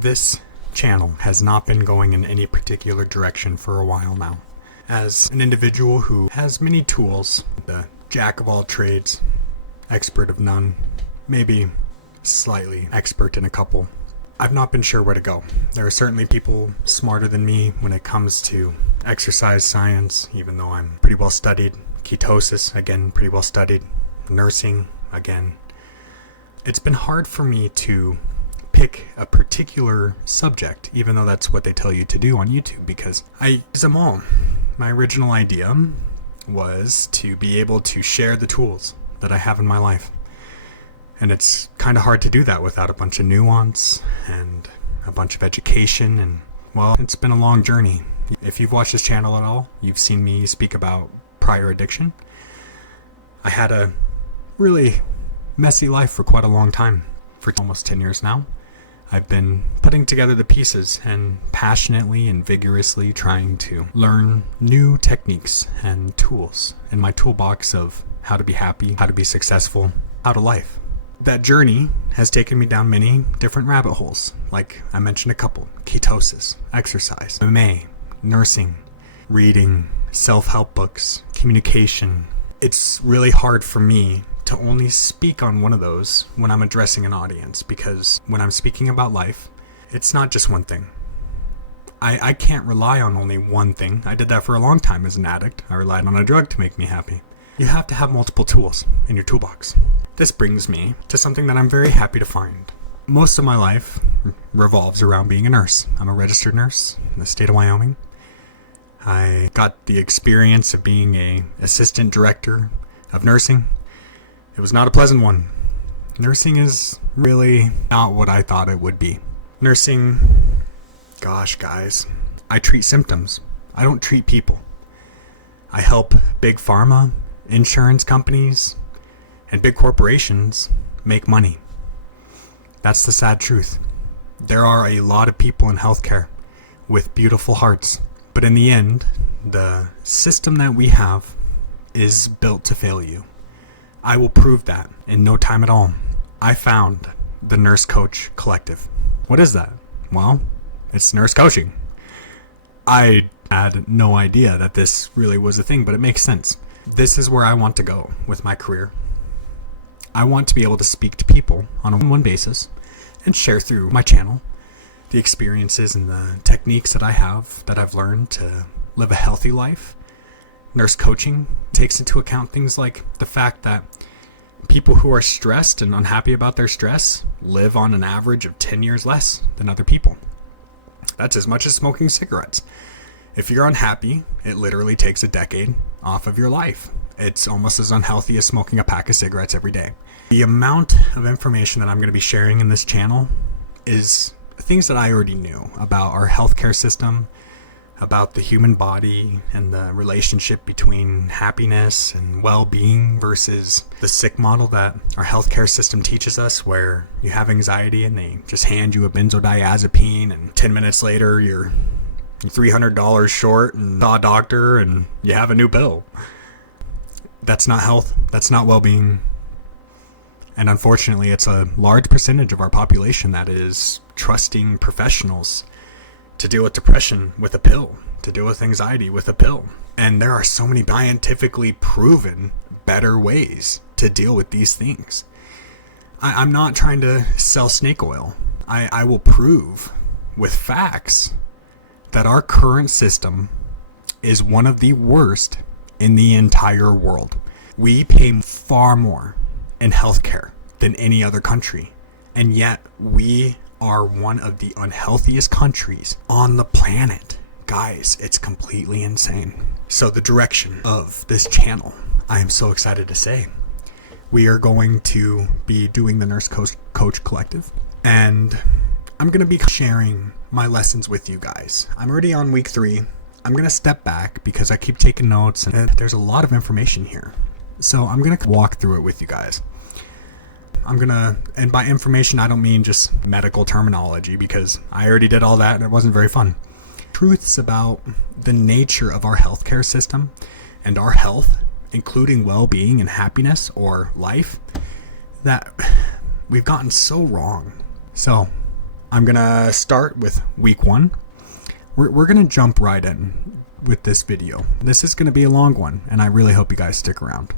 This channel has not been going in any particular direction for a while now. As an individual who has many tools, the jack of all trades, expert of none, maybe slightly expert in a couple, I've not been sure where to go. There are certainly people smarter than me when it comes to exercise science, even though I'm pretty well studied. Ketosis, again, pretty well studied. Nursing, again. It's been hard for me to pick a particular subject, even though that's what they tell you to do on YouTube, because I use them all. My original idea was to be able to share the tools that I have in my life. And it's kind of hard to do that without a bunch of nuance and a bunch of education. And, well, it's been a long journey. If you've watched this channel at all, you've seen me speak about prior addiction. I had a really messy life for quite a long time. For almost 10 years now, I've been putting together the pieces and passionately and vigorously trying to learn new techniques and tools in my toolbox of how to be happy, how to be successful, how to life. That journey has taken me down many different rabbit holes, like I mentioned a couple: ketosis, exercise, MMA, nursing, reading, self-help books, communication. It's really hard for me to only speak on one of those when I'm addressing an audience, because when I'm speaking about life, it's not just one thing. I can't rely on only one thing. I did that for a long time as an addict. I relied on a drug to make me happy. You have to have multiple tools in your toolbox. This brings me to something that I'm very happy to find. Most of my life revolves around being a nurse. I'm a registered nurse in the state of Wyoming. I got the experience of being an assistant director of nursing. It was not a pleasant one. Nursing is really not what I thought it would be. Nursing, gosh guys, I treat symptoms. I don't treat people. I help big pharma, insurance companies, and big corporations make money. That's the sad truth. There are a lot of people in healthcare with beautiful hearts, but in the end, the system that we have is built to fail you. I will prove that in no time at all. I found the Nurse Coach Collective. What is that? Well, it's nurse coaching. I had no idea that this really was a thing, but it makes sense. This is where I want to go with my career. I want to be able to speak to people on a one-on-one basis and share through my channel the experiences and the techniques that I have, that I've learned to live a healthy life. Nurse coaching takes into account things like the fact that people who are stressed and unhappy about their stress live on an average of 10 years less than other people. That's as much as smoking cigarettes. If you're unhappy, it literally takes a decade off of your life. It's almost as unhealthy as smoking a pack of cigarettes every day. The amount of information that I'm going to be sharing in this channel is things that I already knew about our healthcare system, about the human body and the relationship between happiness and well-being versus the sick model that our healthcare system teaches us, where you have anxiety and they just hand you a benzodiazepine and 10 minutes later you're $300 short and saw a doctor and you have a new bill. That's not health. That's not well-being. And unfortunately, it's a large percentage of our population that is trusting professionals to deal with depression with a pill, to deal with anxiety with a pill. And there are so many scientifically proven better ways to deal with these things. I'm not trying to sell snake oil. I will prove with facts that our current system is one of the worst in the entire world. We pay far more in healthcare than any other country, and yet we are one of the unhealthiest countries on the planet. Guys, it's completely insane. So the direction of this channel, I am so excited to say, we are going to be doing the Nurse Coach Collective, and I'm going to be sharing my lessons with you guys. I'm already on week 3. I'm going to step back because I keep taking notes and there's a lot of information here. So I'm going to walk through it with you guys. And by information, I don't mean just medical terminology, because I already did all that and it wasn't very fun. Truths about the nature of our healthcare system and our health, including well-being and happiness or life, that we've gotten so wrong. So I'm going to start with week 1. We're going to jump right in with this video. This is going to be a long one, and I really hope you guys stick around.